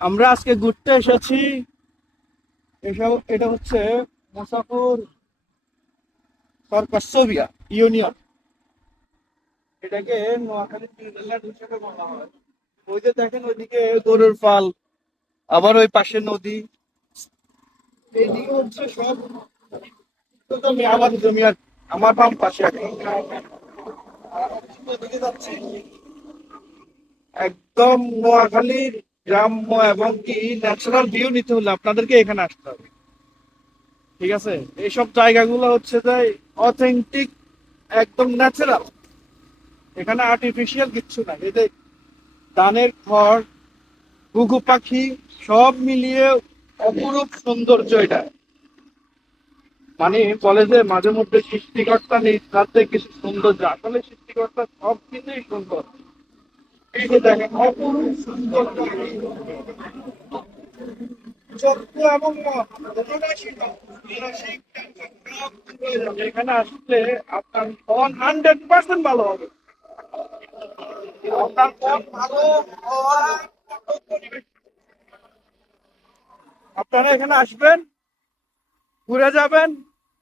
আমরা আজকে ঘুরতে এসেছি। এটা হচ্ছে মুসাফুর সরকার ইউনিয়ন। এটাকে নোয়াখালী ফিউজিল্যান্ড হিসেবে বলা হয়। ওই যে দেখেন ওইদিকে গরুর ফাল, আবার ওই পাশে নদী, এইদিকে হচ্ছে সব জমি, আমার জমি আর কি। আমার বাম পাশে আর কি। আর ওদিকে যাচ্ছি একদম নোয়াখালীর গ্রাম্য এবং কি ন্যাচারাল ভিউ নিতে হলে আপনাদেরকে এখানে আসতে হবে। ঠিক আছে, এইসব জায়গাগুলো হচ্ছে যে অথেন্টিক, একদম ন্যাচারাল। এখানে আর্টিফিশিয়াল কিচ্ছু নাই। এই যে ধানের খড়, ঘুঘু পাখি, সব মিলিয়ে অপরূপ সৌন্দর্য এটা। মানে বলে যে মাঝে মধ্যে সৃষ্টিকর্তা নিজ হাতে কিছু সৌন্দর্য, আসলে সৃষ্টিকর্তা সব কিছুই সুন্দর। এই যে দেখেন অপরূপ সৌন্দর্য, চক্ষু এবং মন দুটোটাই শীতল। মানসিক টেনশন সব দূর হয়ে যাবে এখানে আসলে। আপনার মন 100% ভালো হবে। আপনার মন ভালো হওয়ার মতো পরিবেশ। আপনারা এখানে আসবেন, ঘুরে যাবেন।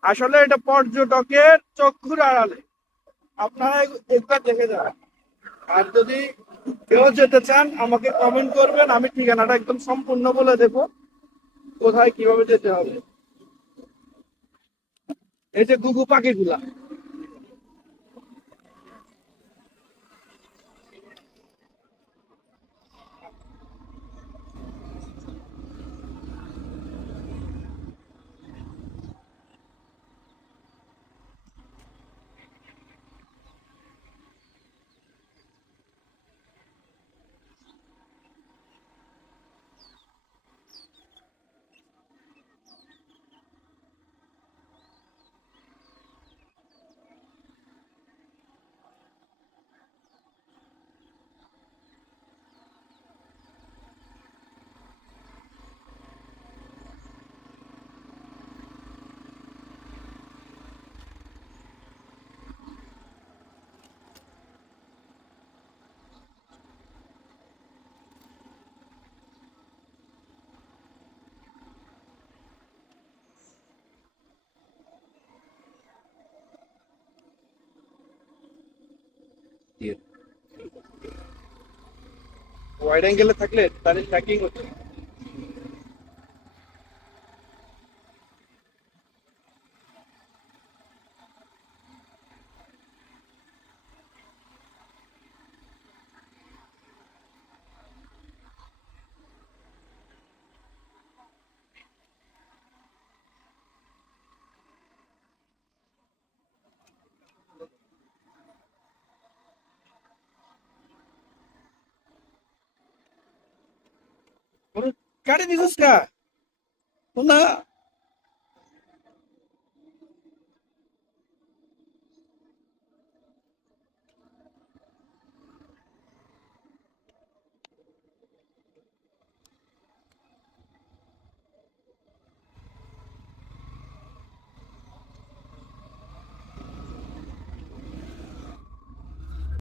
আসলে এটা পর্যটকের চক্ষুর আড়ালে। আপনারা একবার দেখে যাবেন। আর যদি কেউ যেতে চান আমাকে কমেন্ট করবেন, আমি ঠিকানাটা একদম সম্পূর্ণ বলে দেবো কোথায় কিভাবে যেতে হবে। এই যে ঘুঘু পাখিগুলা, ওয়াইড অ্যাঙ্গেলে থাকলে তাহলে ট্র্যাকিং হচ্ছে। কাটে দিছিস কা? না,